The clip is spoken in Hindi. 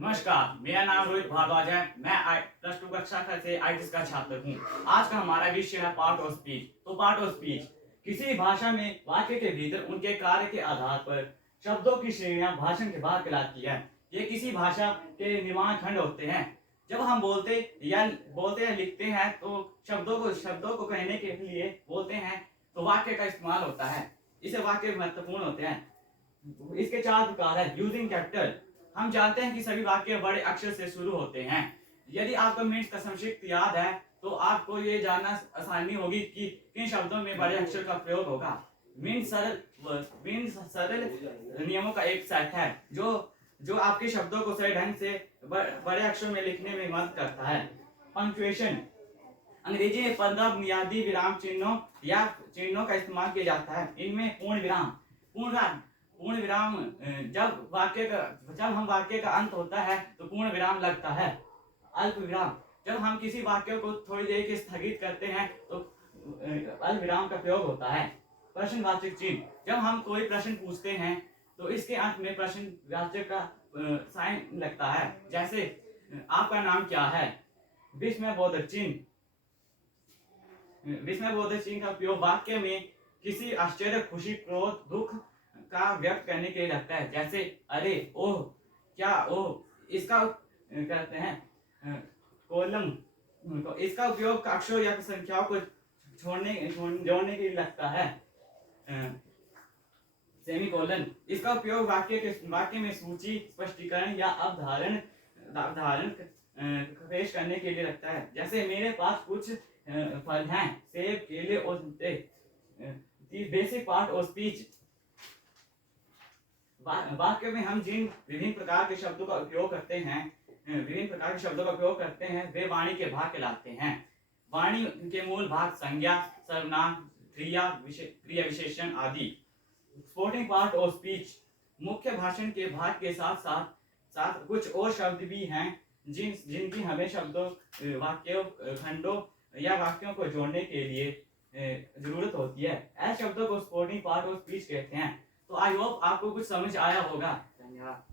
नमस्कार, मेरा नाम रोहित भारद्वाज है। मैं प्लस टू कक्षा से आईटीएस का छात्र हूँ। आज का हमारा विषय है पार्ट ऑफ स्पीच। तो पार्ट ऑफ स्पीच किसी भाषा में वाक्य के भीतर उनके कार्य के आधार पर शब्दों की श्रेणियां भाषण के बाद कहलाती है। ये किसी भाषा के निर्माण खंड होते हैं। जब हम बोलते या लिखते हैं तो शब्दों को कहने के लिए बोलते हैं तो वाक्य का इस्तेमाल होता है। इसे वाक्य महत्वपूर्ण होते हैं। इसके चार प्रकार है। यूजिंग कैपिटल, हम जानते हैं कि सभी वाक्य बड़े अक्षर से शुरू होते हैं। यदि आपको मिनट्स का संक्षिप्त याद है तो आपको ये जानना आसानी होगी कि किन शब्दों में बड़े अक्षर का प्रयोग होगा। मिनट्स सरल नियमों का एक सेट है जो आपके शब्दों को सही ढंग से बड़े अक्षरों में लिखने में मदद करता है। पंक्चुएशन, अंग्रेजी में 15 बुनियादी विराम चिन्हों या चिन्हों का इस्तेमाल किया जाता है। इनमें पूर्ण विराम जब हम वाक्य का अंत होता है तो पूर्ण विराम लगता है। अल्प विराम, जब हम किसी वाक्य को थोड़ी देर के स्थगित करते हैं तो अल्प विराम का प्रयोग होता है। प्रश्नवाचक चिन्ह, जब हम कोई प्रश्न पूछते हैं तो इसके अंत में प्रश्नवाचक का साइन लगता है, जैसे आपका नाम क्या है। विस्मयबोधक चिन्ह का उपयोग वाक्य में किसी आश्चर्य, खुशी, क्रोध, दुख का व्यक्त करने के लिए लगता है, जैसे अरे, ओह, क्या, ओह। इसका कहते हैं कोलम। इसका उपयोग अक्षरों या संख्याओं को जोड़ने के लिए लगता है। सेमीकोलन, इसका उपयोग वाक्य में सूची, स्पष्टीकरण या अवधारण पेश करने के लिए लगता है, जैसे मेरे पास कुछ फल हैं, सेब, केले और संतरे। बेसिक पार्ट ऑफ स्पीच, वाक्य में हम जिन विभिन्न प्रकार के शब्दों का उपयोग करते हैं वे वाणी के भाग कहलाते हैं। वाणी के मूल भाग संज्ञा, सर्वनाम, क्रिया विशेषण आदि। सपोर्टिंग पार्ट ऑफ स्पीच, मुख्य भाषण के भाग के साथ कुछ और शब्द भी हैं जिनकी हमें शब्दों, वाक्यों, खंडों या वाक्यों को जोड़ने के लिए जरूरत होती है। ऐसे शब्दों को सपोर्टिंग पार्ट ऑफ स्पीच कहते हैं। तो आई होप आपको कुछ समझ आया होगा। धन्यवाद।